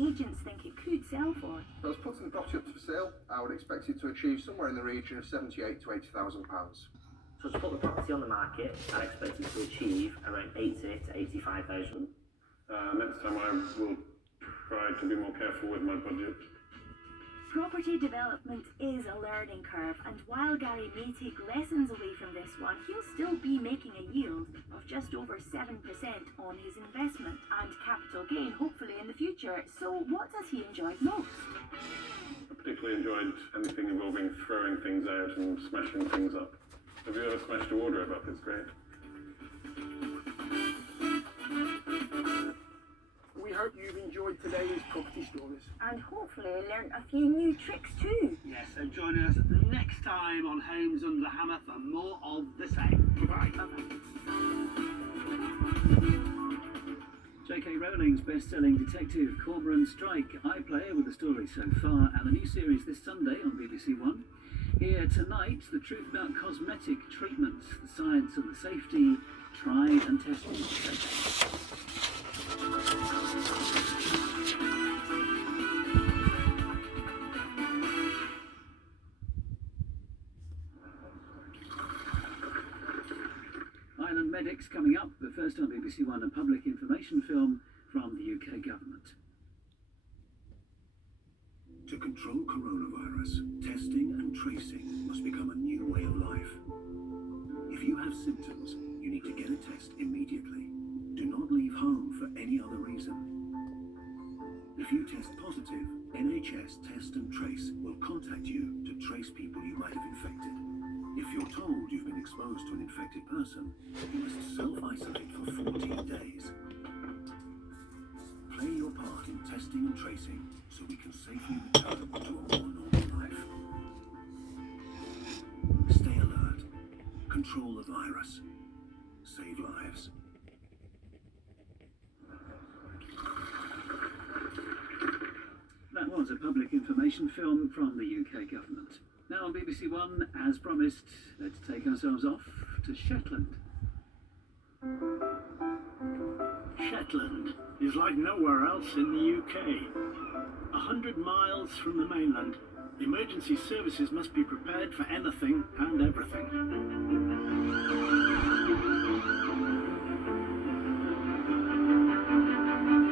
agents think it could sell for? If I was putting the property up for sale, I would expect it to achieve somewhere in the region of £78,000 to £80,000. So to put the property on the market, I expect it to achieve around 80 to 85,000. Next time I will try to be more careful with my budget. Property development is a learning curve, and while Gary may take lessons away from this one, he'll still be making a yield of just over 7% on his investment and capital gain, hopefully in the future. So what does he enjoy most? I particularly enjoyed anything involving throwing things out and smashing things up. Have you ever smashed a wardrobe up? It's great. We hope you've enjoyed today's property stories. And hopefully learned a few new tricks too. Yes, so join us next time on Homes Under the Hammer for more of the same. Bye-bye. J.K. Rowling's best-selling detective Cormoran Strike iPlayer with the story so far, and the new series this Sunday on BBC One. Here tonight, the truth about cosmetic treatments, the science and the safety, tried and tested. Island Medics coming up, but first on BBC One, a public information film from the UK government. To control coronavirus, testing and tracing must become a new way of life. If you have symptoms, you need to get a test immediately. Do not leave home for any other reason. If you test positive, NHS Test and Trace will contact you to trace people you might have infected. If you're told you've been exposed to an infected person, you must self-isolate for 14 days. Play your part in testing and tracing so we can safely return to a more normal life. Stay alert. Control the virus. Save lives. That was a public information film from the UK government. Now on BBC One, as promised, let's take ourselves off to Shetland. Shetland is like nowhere else in the UK. 100 miles from the mainland, emergency services must be prepared for anything and everything.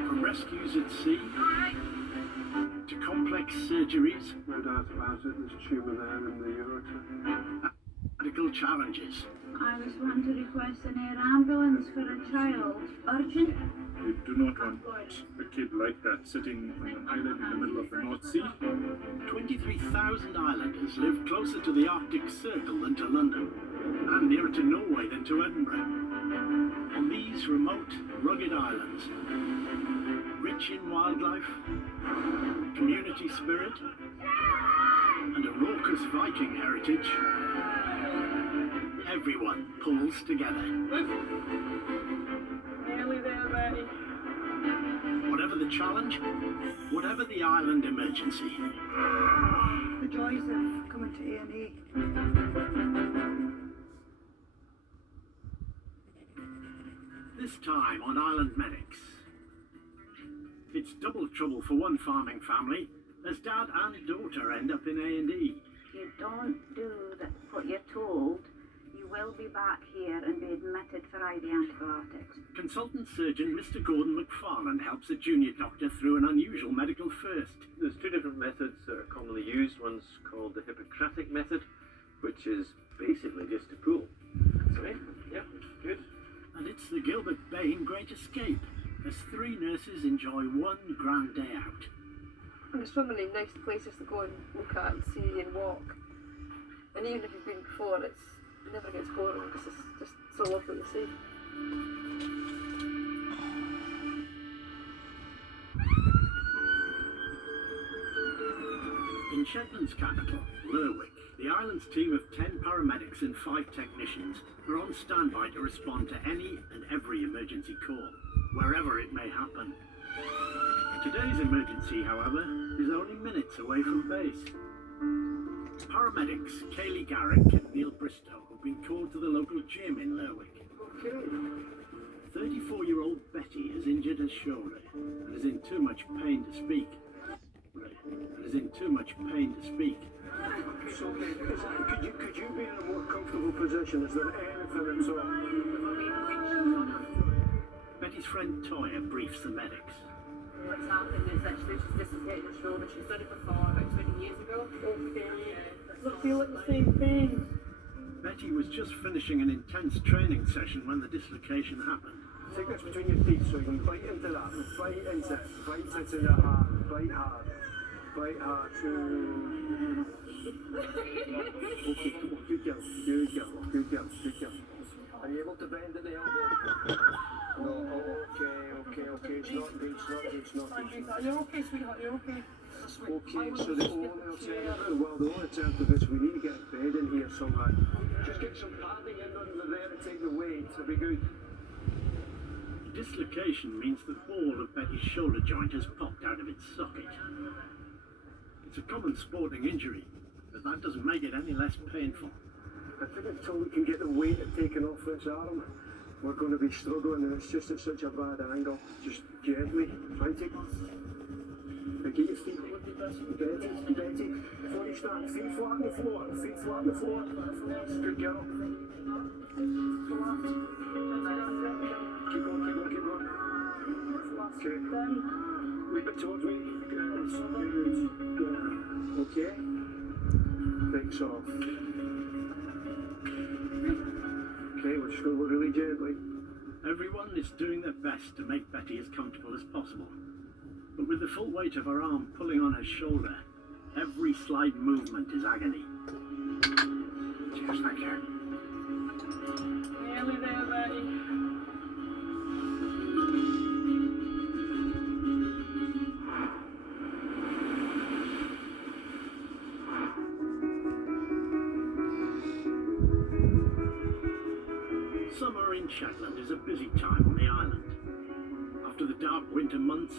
From rescues at sea to complex surgeries, No doubt about it, there's a tumour there in the ureter. medical challenges. I was one to request an air ambulance for a child. Urgent? We do not want a kid like that sitting on an island in the middle of the North Sea. 23,000 islanders live closer to the Arctic Circle than to London, and nearer to Norway than to Edinburgh. On these remote, rugged islands, rich in wildlife, community spirit, and a raucous Viking heritage, everyone pulls together. Nearly there, Bertie. Whatever the challenge, whatever the island emergency. The joys of coming to A&E. This time on Island Medics. It's double trouble for one farming family as dad and daughter end up in A&E. If you don't do what you're told, you will be back here and be admitted for IV antibiotics. Consultant surgeon Mr. Gordon McFarland helps a junior doctor through an unusual medical first. There's two different methods that are commonly used. One's called the Hippocratic method, which is basically just a pull. Sorry? Yeah, good. And it's the Gilbert Bain Great Escape, as three nurses enjoy one grand day out. And there's so many nice places to go and look at and see and walk. And even if you've been before, it never gets boring because it's just so lovely to see. In Shetland's capital, Lerwick, the island's team of 10 paramedics and 5 technicians are on standby to respond to any and every emergency call, wherever it may happen. Today's emergency, however, is only minutes away from base. Paramedics Kaylee Garrick and Neil Bristow have been called to the local gym in Lerwick. 34-year-old Betty has injured her shoulder and is is in too much pain to speak. So, could you be in a more comfortable position? Is there anything at all? Betty's friend Toya briefs the medics. What's happened is that she's dislocated her shoulder. She's done it before, about 20 years ago. Okay. Does it feel like the same pain? Betty was just finishing an intense training session when the dislocation happened. Take this between your teeth so you can bite into that. Bite into it. Bite into your heart. Bite hard. Bite hard. Okay, come on. Good girl. Good girl. Good girl. Good girl. Are you able to bend at the elbow? No. Okay. It's not good. Are you okay, sweetheart? Are you okay? Okay, so the only alternative is we need to get a bed in here somehow. Just get some padding in under there to take the weight. It'll be good. Dislocation means the ball of Betty's shoulder joint has popped out of its socket. It's a common sporting injury, but that doesn't make it any less painful. I think until we can get the weight taken off this arm, we're going to be struggling, and it's just at such a bad angle. Just gently, try and take... Get your feet, Betty, before you start, feet flat on the floor, Good girl. Keep going. Okay. Leave it towards me. Good. Okay. Thanks off. Okay, we're just going to go really gently. Everyone is doing their best to make Betty as comfortable as possible. But with the full weight of her arm pulling on her shoulder, every slight movement is agony. Cheers, thank you. Nearly there, Betty. Summer in Shetland is a busy time on the island. After the dark winter months,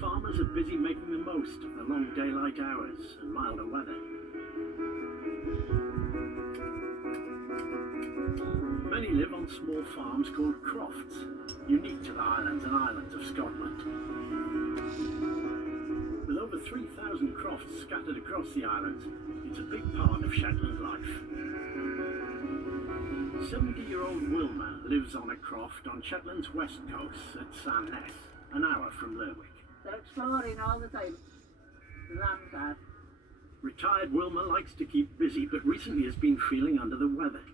farmers are busy making the most of the long daylight hours and milder weather. Many live on small farms called crofts, unique to the Highlands and Islands of Scotland. With over 3,000 crofts scattered across the islands, it's a big part of Shetland life. 70-year-old Wilma lives on a croft on Shetland's west coast at Sandnes, an hour from Lerwick. They're exploring all the time. The lambs are. Retired Wilma likes to keep busy, but recently has been feeling under the weather.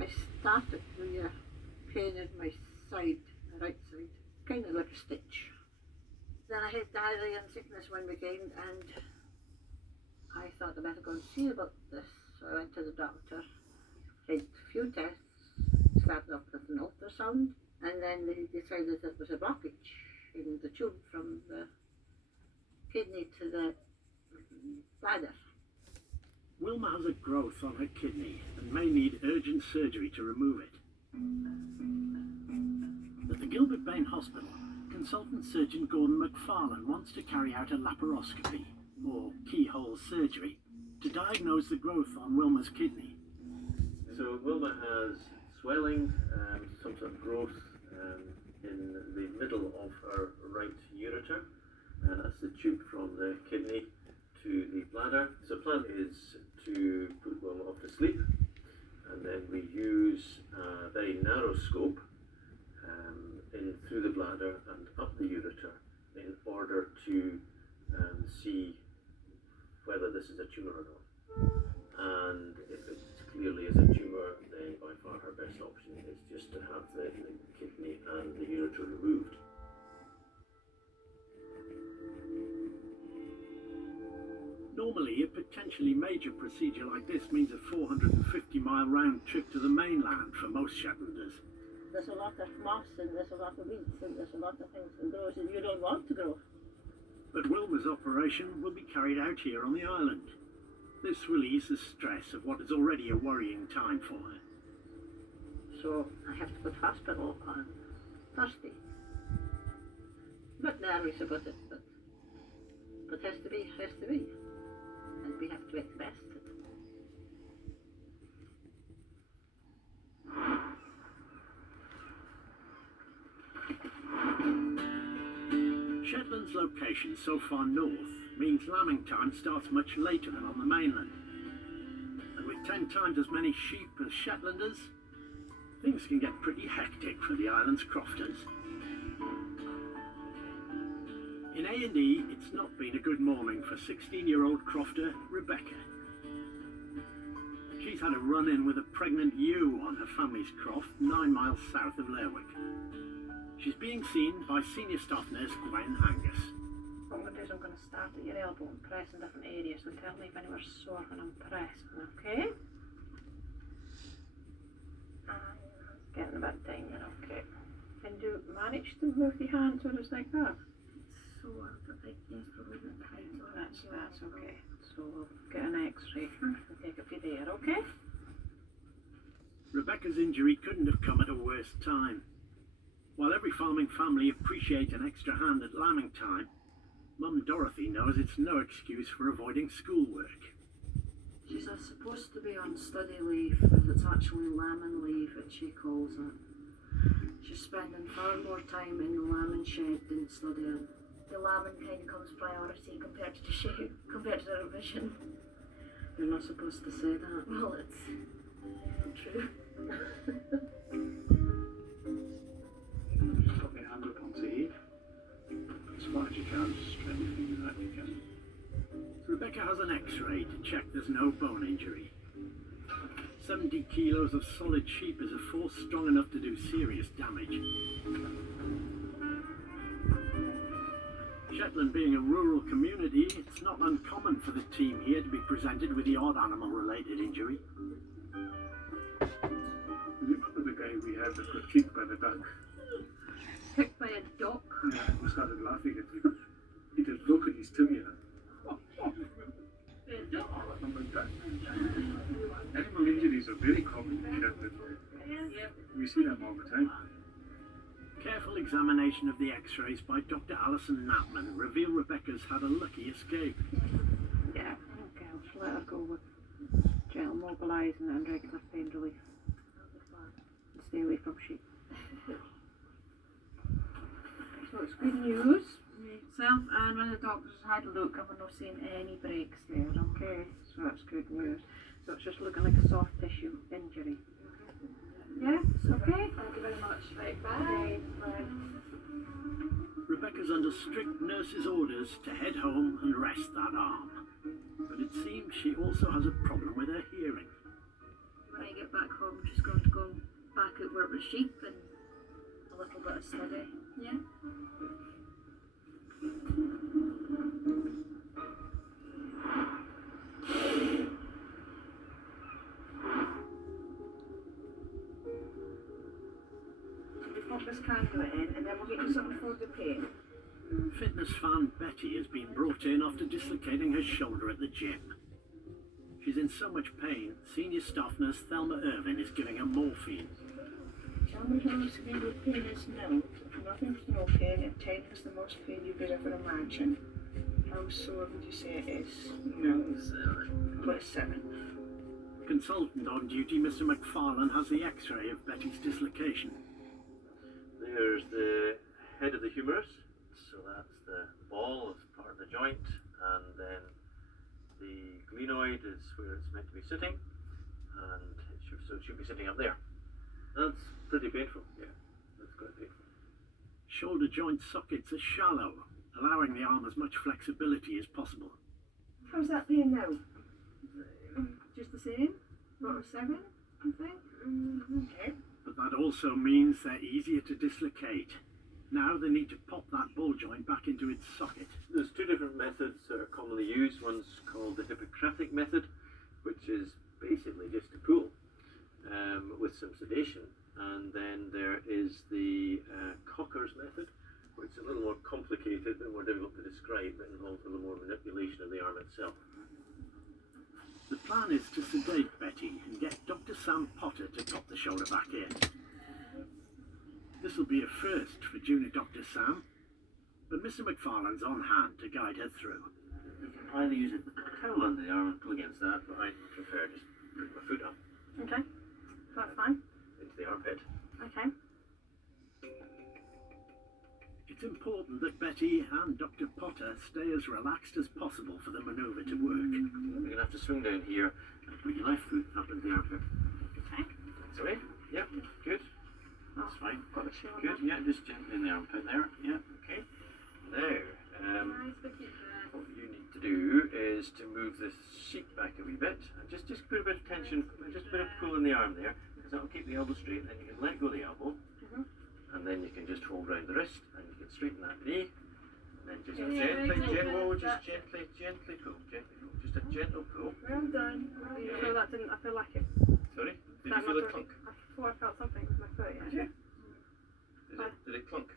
I started with pain in my side, the right side, kind of like a stitch. Then I had diarrhea and sickness one weekend, and I thought I better go and see about this. So I went to the doctor, had a few tests, started off with an ultrasound, and then they decided it was a blockage in the tube from the kidney to the bladder. Wilma has a growth on her kidney and may need urgent surgery to remove it. At the Gilbert Bain Hospital, consultant surgeon Gordon McFarlane wants to carry out a laparoscopy, or keyhole surgery, to diagnose the growth on Wilma's kidney. So Wilma has swelling, some sort of growth in the middle of her right ureter. That's the tube from the kidney to the bladder. So the plan is to put Wilma off to sleep, and then we use a very narrow scope in through the bladder and up the ureter in order to see whether this is a tumour or not. And if it clearly is a tumour, then by far her best option is just to have the kidney and the ureter removed. Normally, a potentially major procedure like this means a 450-mile round trip to the mainland for most Shetlanders. There's a lot of moss, and there's a lot of weeds, and there's a lot of things that grows that you don't want to grow. But Wilma's operation will be carried out here on the island. This will ease the stress of what is already a worrying time for her. So I have to go to hospital on Thursday. I'm not nervous about it, but has to be, has to be. And we have to make the best of it. location so far north means lambing time starts much later than on the mainland. And with 10 times as many sheep as Shetlanders, things can get pretty hectic for the island's crofters. In A&E, it's not been a good morning for 16-year-old crofter Rebecca. She's had a run-in with a pregnant ewe on her family's croft 9 miles south of Lerwick. She's being seen by senior staff nurse Gwen Angus. What I'm going to do is I'm going to start at your elbow and press in different areas and tell me if anywhere's sore when I'm pressing, okay? Getting a bit down then, okay. And do you manage to move your hands or just like that? Sore, but I guess probably a bit tight. That's okay. So we'll get an x-ray and take it for there, okay? Rebecca's injury couldn't have come at a worse time. While every farming family appreciates an extra hand at lambing time, Mum Dorothy knows it's no excuse for avoiding schoolwork. She's supposed to be on study leave, but it's actually lambing leave that she calls it. She's spending far more time in the lambing shed than studying. The lambing kind of comes priority compared to the revision. You're not supposed to say that. Well, it's true. Put my hand up onto Eve. As far as you can, just straighten your fingers out you can. Rebecca has an x-ray to check there's no bone injury. 70 kilos of solid sheep is a force strong enough to do serious damage. Shetland being a rural community, it's not uncommon for the team here to be presented with the odd animal-related injury. Remember the guy we had that got kicked by the duck? Kicked by a duck? Yeah, we started laughing at him. He had broken his tibia. Animal injuries are very common in Shetland. We see them all the time. Careful examination of the x-rays by Dr. Alison Knapman reveal Rebecca's had a lucky escape. Yeah, okay, I'll just let her go with gentle mobilising and regular pain relief. And stay away from sheep. So it's good news. Myself and one of the doctors had a look and we're not seeing any breaks there, okay? So that's good news. So it's just looking like a soft tissue injury. Yeah, it's okay. Thank you very much. Right, bye. Bye. Rebecca's under strict nurse's orders to head home and rest that arm. But it seems she also has a problem with her hearing. When I get back home, I'm just going to go back at work with sheep and a little bit of study. Yeah? Pop this candle in and then we'll get you something for the pain. Fitness fan Betty has been brought in after dislocating her shoulder at the gym. She's in so much pain, senior staff nurse Thelma Irvin is giving her morphine. Tell me how severe pain is now. If nothing's no pain, and 10 is the most pain you could ever imagine. How sore would you say it is? No, 7. Put 7. Consultant on duty, Mr. McFarlane, has the x-ray of Betty's dislocation. There's the head of the humerus, so that's the ball as part of the joint, and then the glenoid is where it's meant to be sitting, and it should be sitting up there. That's pretty painful, yeah, that's quite painful. Shoulder joint sockets are shallow, allowing the arm as much flexibility as possible. How's that pain now? Just the same? Not a 7, I think? Okay. But that also means they're easier to dislocate. Now they need to pop that ball joint back into its socket. There's two different methods that are commonly used. One's called the Hippocratic method, which is basically just a pull with some sedation. And then there is the Cocker's method, which is a little more complicated and more difficult to describe. It involves a little more manipulation of the arm itself. The plan is to sedate Betty and get Dr. Sam Potter to pop the shoulder back in. This will be a first for junior Dr. Sam, but Mr. McFarlane's on hand to guide her through. You can either use a towel under the arm and pull against that, but I prefer just putting my foot up Okay, that's fine. into the armpit. Okay. It It's important that Betty and Dr. Potter stay as relaxed as possible for the manoeuvre to work. You're going to have to swing down here and put your left foot up in the armpit. Okay. Sorry? Yep, good. That's fine. Got the shoe on Good, yeah, just gently in the armpit there. Yeah, okay. Now, what you need to do is to move the sheet back a wee bit and just put a bit of tension, just a bit of pull in the arm there, because that will keep the elbow straight, and then you can let go of the elbow, and then you can just hold round the wrist, and you can straighten that knee, and then just gently pull, just gently pull, just a gentle pull. Well done. Yeah. So that didn't, I feel like it. Sorry? Did you feel a clunk? I thought I felt something with my foot, yeah. Did it clunk?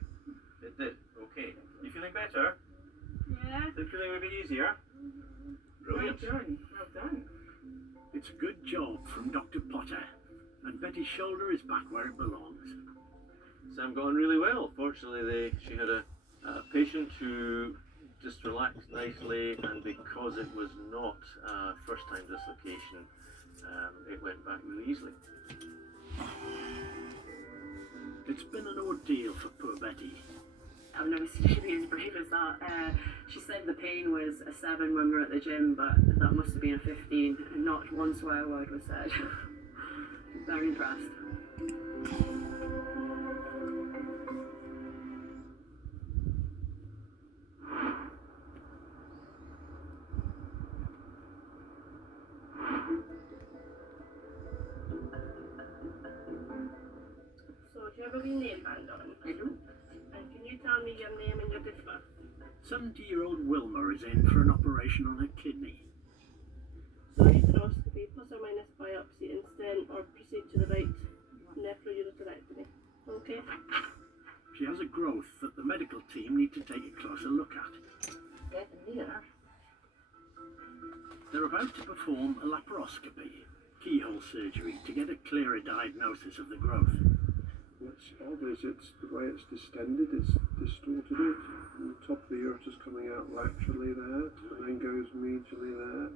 It did. Okay. You feeling better? Yeah. Is it feeling a bit easier? Brilliant. Well done. It's a good job from Dr. Potter, and Betty's shoulder is back where it belongs. Sam got on really well. Fortunately, she had a patient who just relaxed nicely, and because it was not a first-time dislocation, it went back really easily. It's been an ordeal for poor Betty. I've never seen her be as brave as that. She said the pain was a 7 when we were at the gym, but that must have been a 15, and not one swear word was said. Very impressed. So, do you have a wee name band on? I do. And can you tell me your name and your date of birth? 70-year-old Wilma is in for an operation on her kidney. So, arthroscopy plus or minus biopsy and stent, or proceed to the right nephroureterectomy. Okay? She has a growth that the medical team need to take a closer look at. Getting near. They're about to perform a laparoscopy, keyhole surgery, to get a clearer diagnosis of the growth. What's odd is it's the way it's distended, it's distorted it. And the top of the ureter's coming out laterally there, and then goes medially there.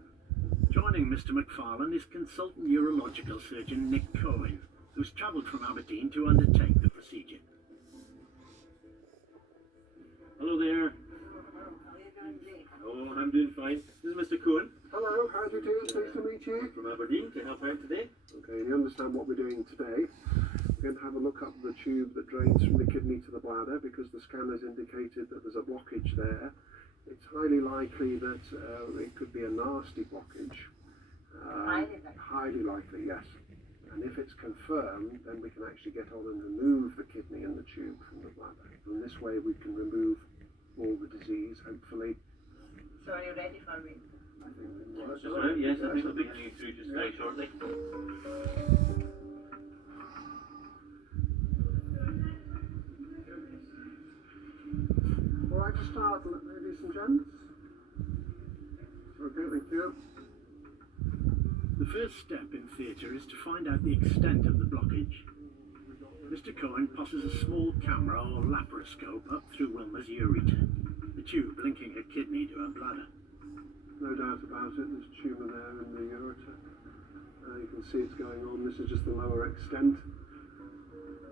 Joining Mr. McFarlane is consultant urological surgeon Nick Cohen, who's travelled from Aberdeen to undertake the procedure. Hello there. Oh, I'm doing fine. This is Mr. Cohen. Hello, how do you do? It's nice to meet you. From Aberdeen to help out today. Okay, you understand what we're doing today. We're going to have a look up the tube that drains from the kidney to the bladder, because the scanner's indicated that there's a blockage there. It's highly likely that it could be a nasty blockage. Highly likely, yes. And if it's confirmed, then we can actually get on and remove the kidney and the tube from the bladder. And this way we can remove all the disease, hopefully. So are you ready for me? I think we will. Just now, yes, I think we'll be coming through just very shortly. All right to start, ladies and gents. Okay, thank you. The first step in theatre is to find out the extent of the blockage. Mr. Cohen passes a small camera or laparoscope up through Wilma's ureter, the tube linking her kidney to her bladder. No doubt about it, there's a tumour there in the ureter. You can see it's going on. This is just the lower extent,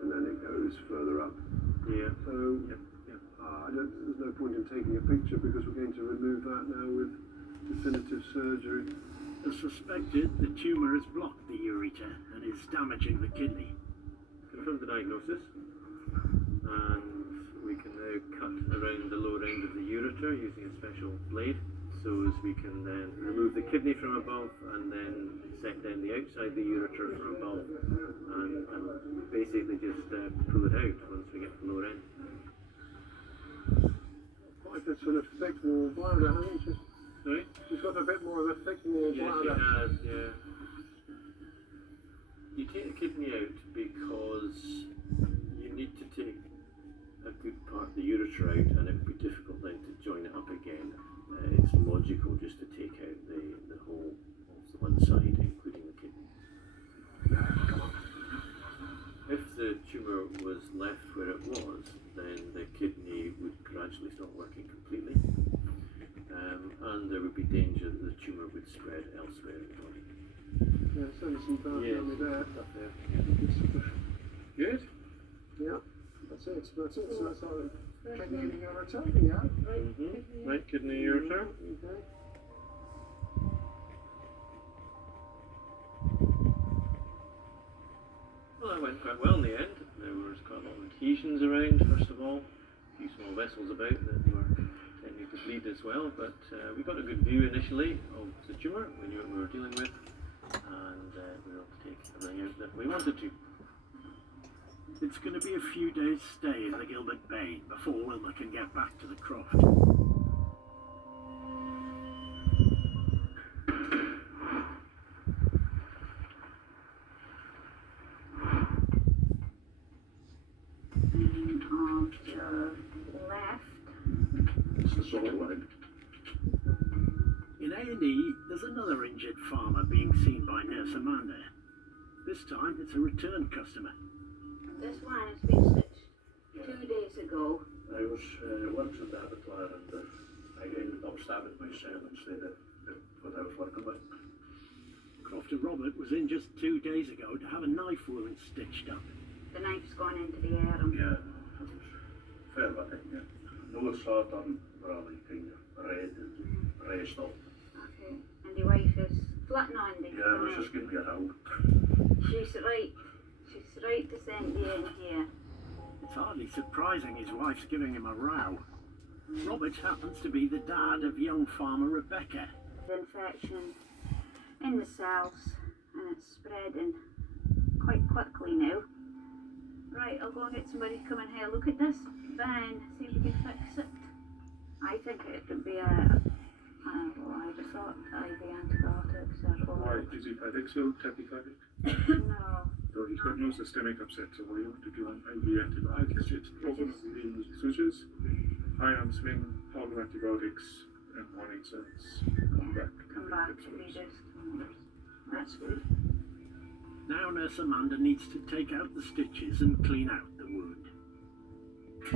and then it goes further up. Yeah. So, there's no point in taking a picture, because we're going to remove that now with definitive surgery. As suspected, the tumour has blocked the ureter and is damaging the kidney. Confirm the diagnosis, and we can now cut around the lower end of the ureter using a special blade, so as we can then remove the kidney from above and then set down the outside the ureter from above, and basically just pull it out once we get to the lower end. Quite a sort of thick wall bladder, hasn't she? Sorry? She's got a bit more of a thick wall bladder. Yes, she has, yeah. You take the kidney out because you need to take a good part of the ureter out, and it would be difficult then to join it up again. It's logical just to take out the whole of the one side, including the kidney. If the tumour was left where it was, then the kidney would gradually stop working completely, and there would be danger that the tumour would spread elsewhere in the body. Yeah, send some down me there. Up there. Good. Good? Yeah, that's it. So that's all. Kidney ureter, yeah. Right kidney ureter. Well, that went quite well in the end. There was quite a lot of adhesions around, first of all. A few small vessels about that were tending to bleed as well, but we got a good view initially of the tumour. We knew what we were dealing with, and we were able to take everything out that we wanted to. It's going to be a few days' stay in the Gilbert Bay before Wilma can get back to the croft. It's the solid line. In A&E, there's another injured farmer being seen by Nurse Amanda. This time, it's a return customer. This one has been stitched 2 days ago. I was once at the abattoir and I ended up stabbing myself instead of what I was working with. Crofter Robert was in just 2 days ago to have a knife wound stitched up. The knife's gone into the arm. Yeah, it was fair bit, yeah. No sort on really kind of raised up. Okay. And your wife is flattened on the Yeah, it was just giving me a round. She's right to send you in here. It's hardly surprising his wife's giving him a row. Robert happens to be the dad of young farmer Rebecca. The infection in the cells, and it's spreading quite quickly now. Right, I'll go and get somebody to come and have a look at this, then see if we can fix it. I think it could be I just thought IV antibiotics or... Why? Is he Paxil, tachycardic? No. So he's got no systemic upset, so we want to give him IV antibiotics. It's open the switches, iron swing, all antibiotics, and morning cells. Come back. If he just... That's good. Now Nurse Amanda needs to take out the stitches and clean out the wound.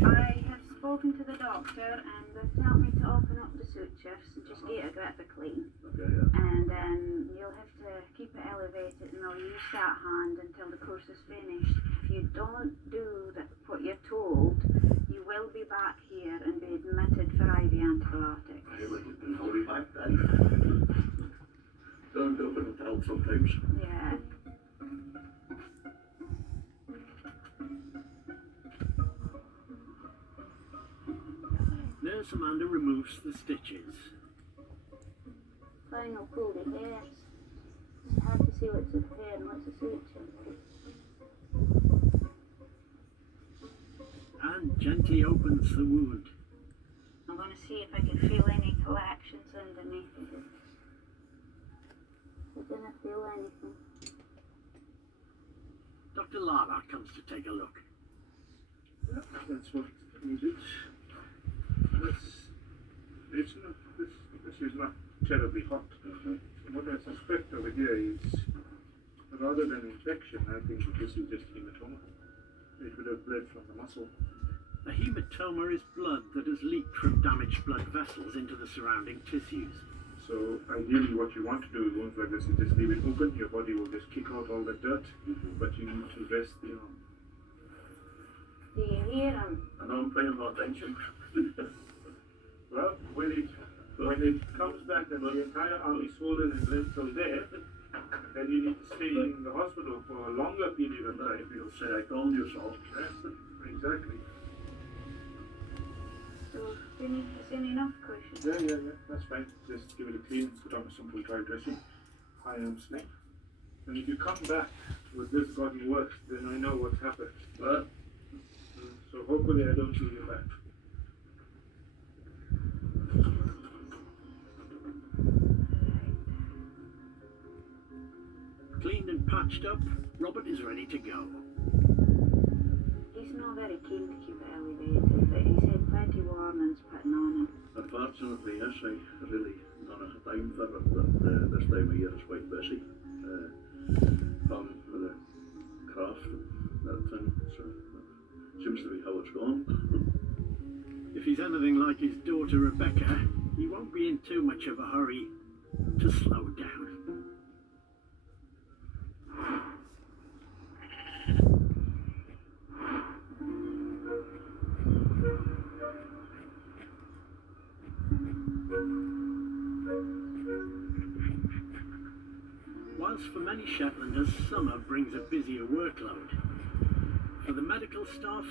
I have spoken to the doctor and they've told me to open up the sutures and just get it clean. Okay, yeah. And then you'll have to keep it elevated and I'll use that hand until the course is finished. If you don't do what you're told, you will be back here and be admitted for IV antibiotics. I would have been holding back then. Don't open and tell sometimes. Yeah. Nurse Amanda removes the stitches. Fine, I'll pull the hairs. It's hard to see what's a hair and what's a suture. And gently opens the wound. I'm going to see if I can feel any collections underneath it. I didn't feel anything. Dr. Lala comes to take a look. Yeah, that's what needed. This is not terribly hot. What I suspect over here is, rather than infection, I think this is just hematoma. It would have bled from the muscle. A hematoma is blood that has leaked from damaged blood vessels into the surrounding tissues. So ideally what you want to do with wounds like this is just leave it open. Your body will just kick out all the dirt, but you need to rest the arm. Do you hear him? I know I'm paying no attention. Well, when it comes back and the entire arm is swollen and bled till death, then you need to stay in the hospital for a longer period of time. You'll say I told you so. Exactly. So, do you need to send enough cushion? Yeah, that's fine. Just give it a clean, put on a simple dry dressing, iron snake. And if you come back with this gotten worse, then I know what's happened. But so hopefully I don't see you back. Cleaned and patched up, Robert is ready to go. He's not very keen to keep it elevated, but he's had plenty of warnings putting on him. unfortunately, yes, I really don't have time for it, but this time of year is quite busy. Fun with the craft and that thing, so that seems to be how it's gone. If he's anything like his daughter Rebecca, he won't be in too much of a hurry to slow down. because for many Shetlanders, summer brings a busier workload. For the medical staff,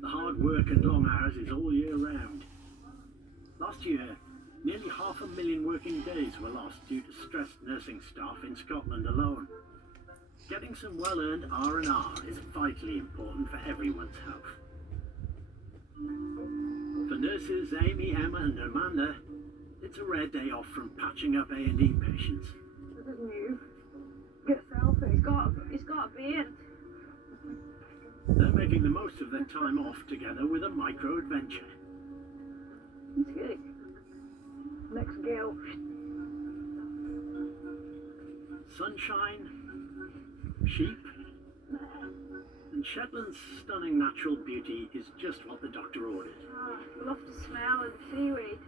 the hard work and long hours is all year round. Last year, nearly 500,000 working days were lost due to stressed nursing staff in Scotland alone. Getting some well-earned R&R is vitally important for everyone's health. For nurses Amy, Emma and Amanda, it's a rare day off from patching up A&E patients. This is new. Get a selfie. He's got a beard. They're making the most of their time off together with a micro-adventure. He's good. Next girl. Sunshine, sheep, and Shetland's stunning natural beauty is just what the doctor ordered. Oh, I love the smell of the seaweed.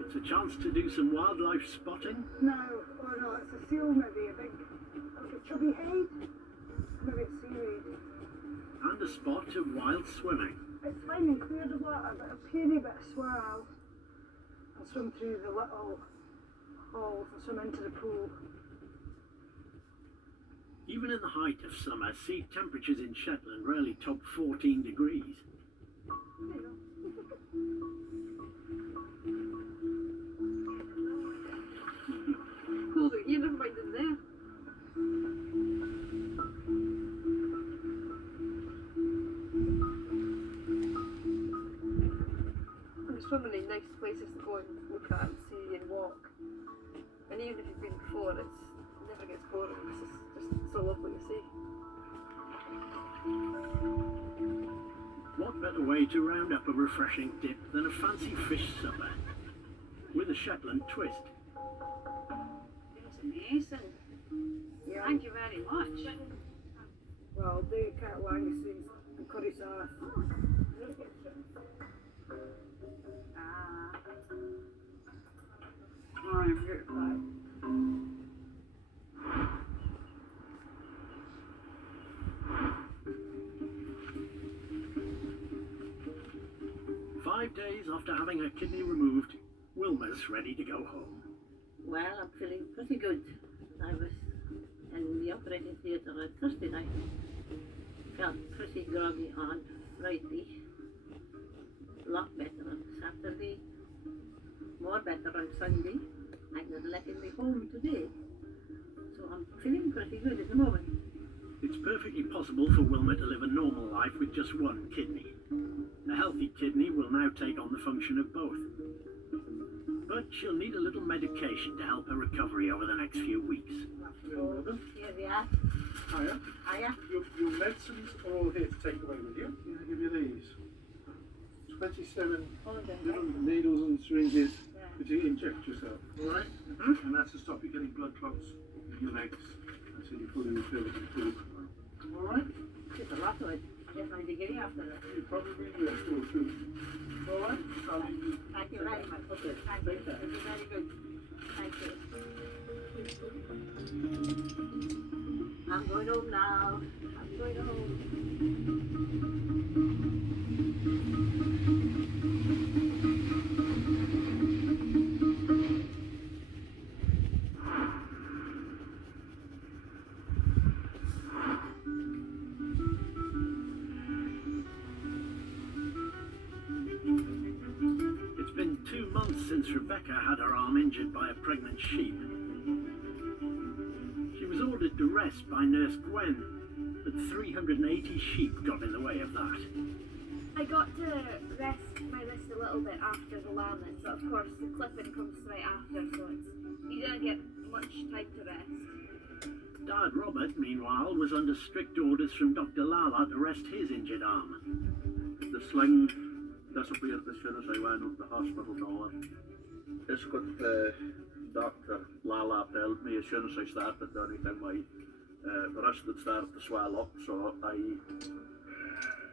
It's a chance to do some wildlife spotting. No, or not. It's a seal maybe, like a chubby head. Maybe it's seaweed. And a spot of wild swimming. It's fine and clear the water, but a puny bit of swirl. And swim through the little holes and swim into the pool. Even in the height of summer, sea temperatures in Shetland rarely top 14 degrees. Hold it, you never mind in there. There's so many nice places to go and look at and see and walk. And even if you've been before, it never gets boring because it's just so lovely to see. What better way to round up a refreshing dip than a fancy fish supper? With a Shetland twist. It's amazing. Yeah. Thank you very much. Well, do cat langoustines and curry sauce. Oh, I'm beautiful. 5 days after having her kidney removed, Wilma's ready to go home. Well, I'm feeling pretty good. I was in the operating theatre on Thursday night. Felt pretty groggy on Friday. A lot better on Saturday. More better on Sunday. And they're letting me home today. So I'm feeling pretty good at the moment. It's perfectly possible for Wilma to live a normal life with just one kidney. A healthy kidney will now take on the function of both. But she'll need a little medication to help her recovery over the next few weeks. Here we are. Hiya. Hiya. Your medicines are all here to take away with you. I'll give you these. 27 little needles and syringes to inject yourself, alright? And that's to stop you getting blood clots in your legs until you fully refill it with food. Alright? Just a lot of it. Get my degree after that. You probably will too. Alright? Thank you very much. Okay. Thank you. This is very good. Thank you. I'm going home now. I'm going home. It's been 2 months since Rebecca had her arm injured by a pregnant sheep. She was ordered to rest by Nurse Gwen, but 380 sheep got in the way of that. I got to rest my wrist a little bit after the lambing, but of course the clipping comes right after, so you don't get much time to rest. Dad Robert, meanwhile, was under strict orders from Dr. Lala to rest his injured arm. The sling disappeared as soon as I went up the hospital door. It's what Dr. Lala told me as soon as I started anything. My wrist had started to swell up, so I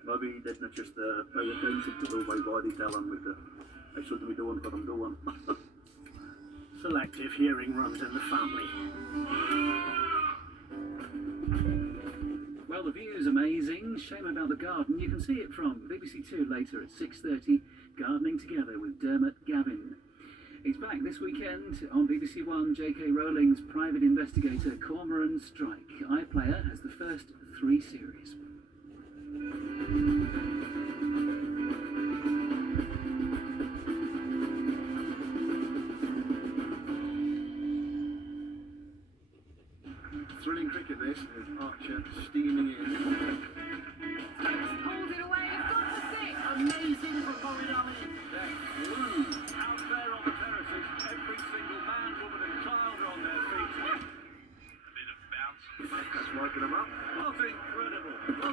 maybe didn't just pay attention to my body telling me that I shouldn't be doing what I'm doing. Selective hearing runs in the family. Well, the view's amazing. Shame about the garden. You can see it from BBC Two later at 6:30, Gardening Together with Dermot Gavin. He's back this this weekend on BBC One, J.K. Rowling's private investigator Cormoran Strike. iPlayer has the first 3 series. Thrilling cricket this, with Archer steaming in. Pulled it away, it's got to 6. Amazing for Bobby Daly. They're blue. Out there on the terraces, every single man, woman and child are on their feet. A bit of bounce. Striking them up. What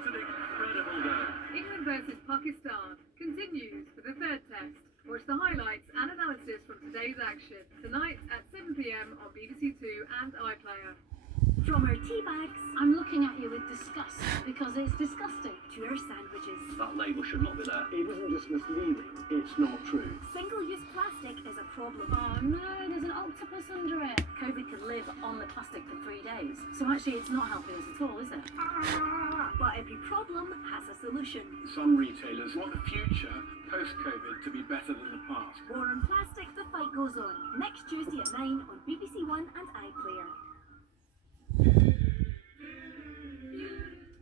an incredible day. England versus Pakistan continues for the 3rd test. Watch the highlights and analysis from today's action tonight at 7 p.m. on BBC Two and iPlayer. From our tea bags I'm looking at you with disgust because it's disgusting. to our sandwiches, That label should not be there. It isn't just misleading, it's not true. single-use plastic is a problem. Oh no, there's an octopus under it. COVID could live on the plastic for 3 days. So actually it's not helping us at all, is it? But every problem has a solution. Some retailers want the future, post-COVID, to be better than the past. War on plastic, the fight goes on. Next Tuesday at 9 on BBC One and iPlayer.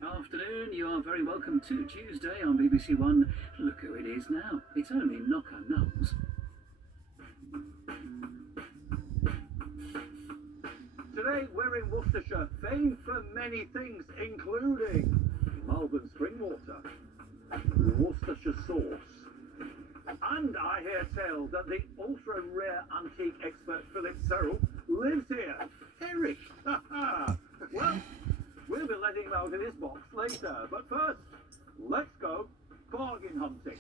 Afternoon, you are very welcome to Tuesday on BBC One. Look who it is now. It's only Knocker Knowles. Today we're in Worcestershire, famed for many things, including Malvern spring water, Worcestershire sauce, and I hear tell that the ultra-rare antique expert Philip Serrell lives here. Eric! Well, we'll be letting him out of his box later, but first, let's go bargain hunting.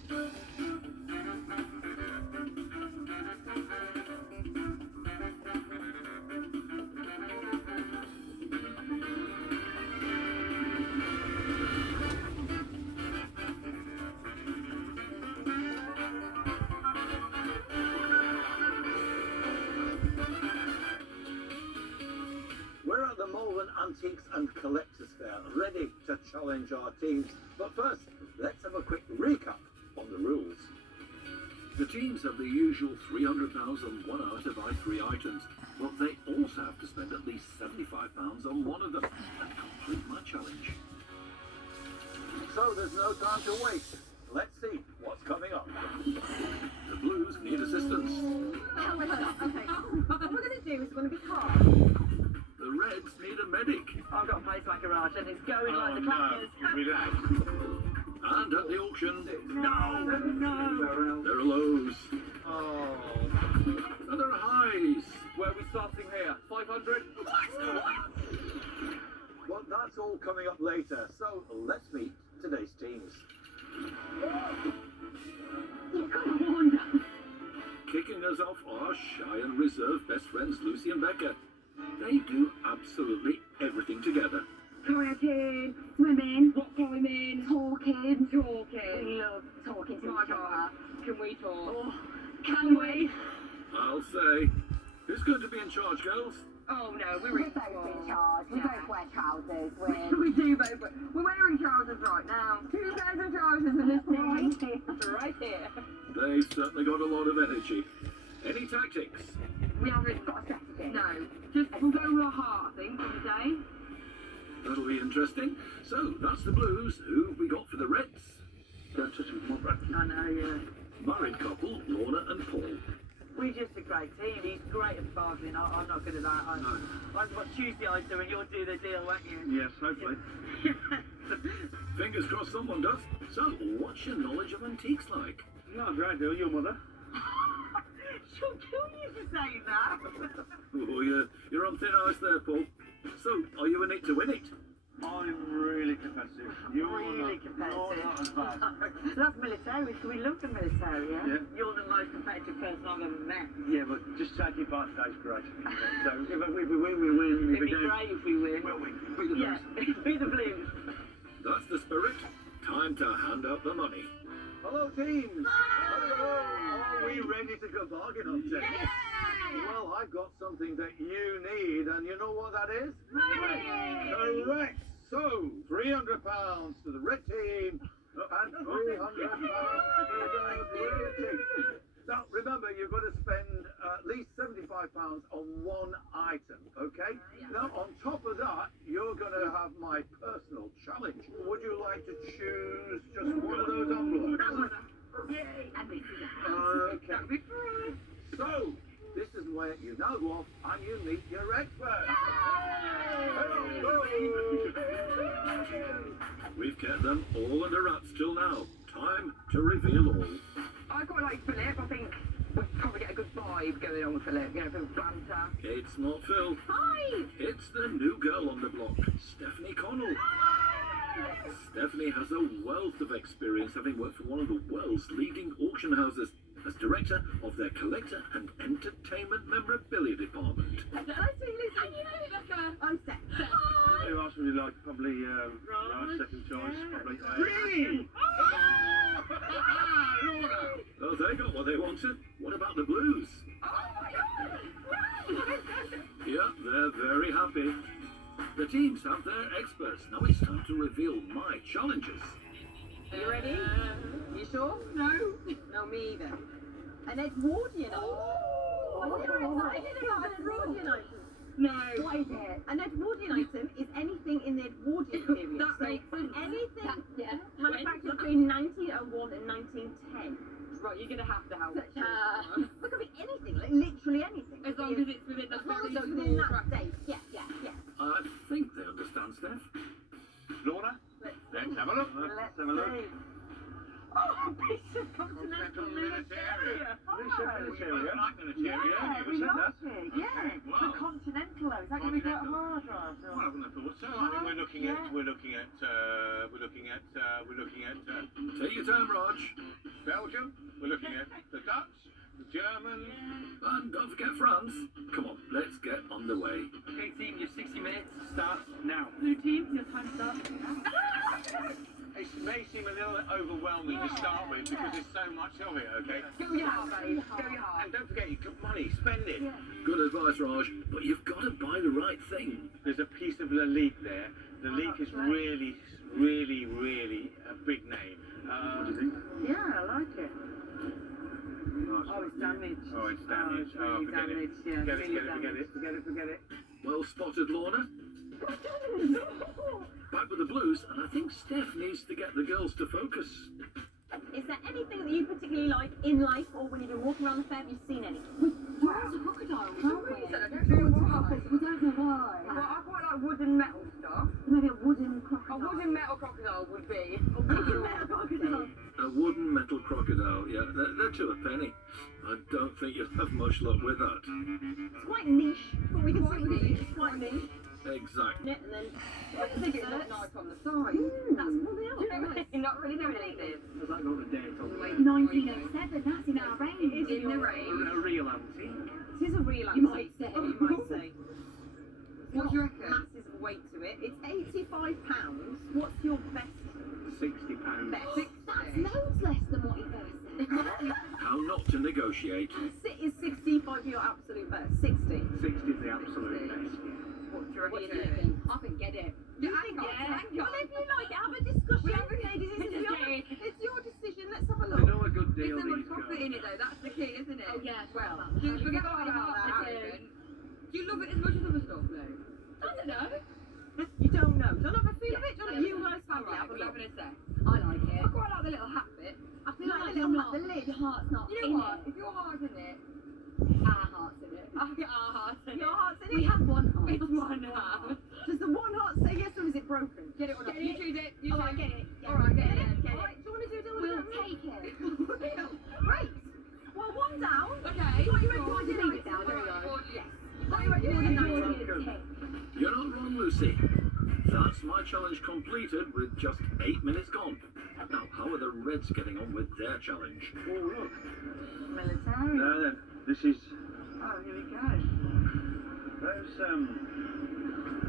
We're at the Malvern Antiques and Collectors Fair, ready to challenge our teams. But first, let's have a quick recap on the rules. The teams have the usual £300 won out to buy 3 items, but they also have to spend at least £75 on one of them and complete my challenge. So there's no time to waste. Let's see what's coming up. The Blues need assistance. Okay, what we're going to do is going to be hard. The Reds need a medic. I've got a place like a garage and it's going like the clappers. Relax. And at the auction, No. there are lows. Oh. And there are highs. Where are we starting here? 500? Well, that's all coming up later, so let's meet today's teams. Kicking us off are shy and reserved best friends Lucy and Becca. They do absolutely everything together. Kayaking, swimming, rock climbing, talking. We love talking to each other. Can we talk? Oh, can we? I'll say. Who's going to be in charge, girls? Oh no, we're in charge. We both wear trousers. We do both. We're wearing trousers right now. 2 pairs of trousers in this team. Right here. They've certainly got a lot of energy. Any tactics? We haven't got a strategy. No. Just we'll go with our heart, I think, for the day. That'll be interesting. So, that's the Blues. Who have we got for the Reds? That's just more practice. I know, yeah. Married couple, Lorna and Paul. We're just a great team. He's great at bargaining. I'm not good at that. Like what Tuesday I do, and you'll do the deal, won't you? Yes, hopefully. Fingers crossed someone does. So, what's your knowledge of antiques like? Not a great deal, your mother. She'll kill you for saying that. Oh, you're on thin ice there, Paul. So, are you in it to win it? I'm really competitive. Really competitive. You're not as bad. That's military. So we love the military, yeah? Yeah. You're the most competitive person I've ever met. Yeah, but just taking part today's great. So if we win, we win. It'd be great if we win. We'll win. Be the Yeah, Blues. be the Blues. That's the spirit. Time to hand out the money. Hello, teams. Hello. Are we ready to go bargain hunting? Well, I've got something that you need, and you know what that is? Money! Correct. So, £300 to the red team and £300 to the blue team. Now, remember, you've got to spend at at least £75 on one item, okay? Now, on top of that, you're going to have my personal challenge. Would you like to choose just one of those envelopes? Yay! And this is a house. Okay. So, this is where you now go off and you meet your expert. We've kept them all under wraps till now. Time to reveal all. I quite like Philip. I think we probably get a good vibe going on with Philip. You know, a bit of banter. It's not Phil. Hi! It's the new girl on the block, Stephanie Connell. Stephanie has a wealth of experience, having worked for one of the world's leading auction houses as director of their collector and entertainment memorabilia department. Nice to meet you, Lucy. Rebecca. I'm Steph. Who else would you like? Probably Raj, second choice. Probably. Really? Oh, they got what they wanted. What about the Blues? Yeah, they're very happy. The teams have their experts. Now it's time to reveal my challenges. You ready? You sure? No. No, me either. An Edwardian item. Oh, you're excited about an Edwardian item? No. What is it? An Edwardian item is anything in the Edwardian period. That makes sense. Anything manufactured between 1901 and 1910. Right, you're going to have to help. It could be anything, like literally anything. As long as it's within that date. Yeah. I think they understand, Steph. Lorna? Let's have a look. Let's have a look. Oh, piece of continental militaria. Militaria? Like militaria. Yeah, we like it. Yeah. Okay, The wow. Continental, is that going to be quite hard, Raj? Well, I wouldn't have thought so. I mean, we're looking at. Take your time, Raj. Belgium. We're looking at the Dutch, the Germans. And don't forget France. Come on, let's get on the way. Okay, team, your 60 minutes starts now. Blue team, your time starts now. It may seem a little overwhelming to start with because there's so much of it, okay? Go your heart, babe. Go your heart. And don't forget, you've got money, spend it. Good advice, Raj, but you've got to buy the right thing. There's a piece of Lalique there. Lalique is really a big name. What do you think? Yeah, I like it. Oh, it's damaged. Oh, it's damaged. It's really damaged, yeah. Forget it. Well spotted, Lorna. Back with the Blues, and I think Steph needs to get the girls to focus. Is there anything that you particularly like in life or when you've been walking around the fair, have you seen anything? Wow. A crocodile. For some reason, I don't know why. We don't know why. Well, I quite like wood and metal stuff. Maybe a wooden crocodile. A wooden metal crocodile would be. A wooden metal crocodile. A wooden metal crocodile, yeah, they're two a penny. I don't think you'll have much luck with that. It's quite niche, but we can see what it is. It's quite niche. Exactly. And then I think it's not nice on the side. That's probably else. You're not really doing anything. Does that go to date on the way? 1907, that's in our range. It is in the range. A real antique. It is a real antique. You might say. What do you reckon? Massive weight to it. It's £85. What's your best? £60. Best. That's loads less than what he first said. How not to negotiate. Is 65 your absolute best? 60. 60 is the absolute best. What do you reckon? I can get it. You think well, if you like it, have a discussion. Ladies, it's your decision. Let's have a look. I know a good deal Is there much these profit girls. in it though? That's the key, isn't it? Oh, yeah. Well, do you forget about that? Do you love it as much as other stuff, though? I don't know. You don't know. Don't have a feel of it. Don't you guys family Alright, have a we're look. having a sec. I like it. I quite like the little hat bit. I feel like the you're little not, hat, the lid. your heart's not You in know what? it. If your heart's in it, Our heart's in it. I'll get our heart's in it. Your heart's in it? We have one heart. It's one heart. Does the one heart say yes or is it broken? Get it or not? Get You it. choose it. You Oh, I choose get it. Yeah. Alright, get it. Get it. Alright, do you want to do a deal We'll with me? take it. Great. Well, one down. Okay. So what you reckon? Why do you leave it down? There we go. Yes. What you reckon? You're not wrong, Lucy. That's my challenge completed with just 8 minutes gone. Now, how are the Reds getting on with their challenge? Oh, look. Military. No, then. This is. Oh, here we go. Those,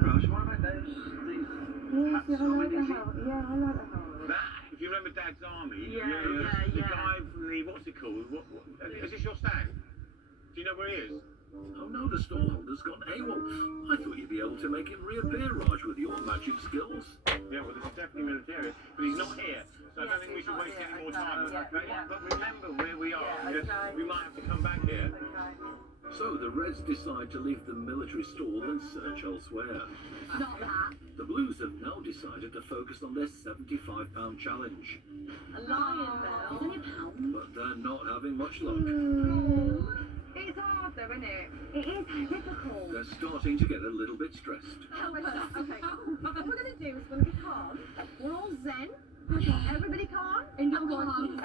Raj, what about those? These. Yes, yeah, I like the Is it- whole. Yeah, I like the whole. That, if you remember Dad's Army, Yeah, the yeah. guy from the, what's it called? Is this your stand? Do you know where he is? Oh no, the stallholder's gone AWOL. I thought you'd be able to make him reappear, Raj, with your magic skills. Yeah, well, this is definitely military, but he's not here, so I don't think we should waste any more time. Okay? But remember where we are. Yeah, okay. We might have to come back here. Okay. So the Reds decide to leave the military stall and search elsewhere. Not that. The Blues have now decided to focus on their £75 challenge. A lion bell. It's only a pound. But they're not having much luck. It's hard though, isn't it? It is difficult. They're starting to get a little bit stressed. Okay. What we're going to do is we're going to be calm. We're all zen. Everybody calm? And you're calm.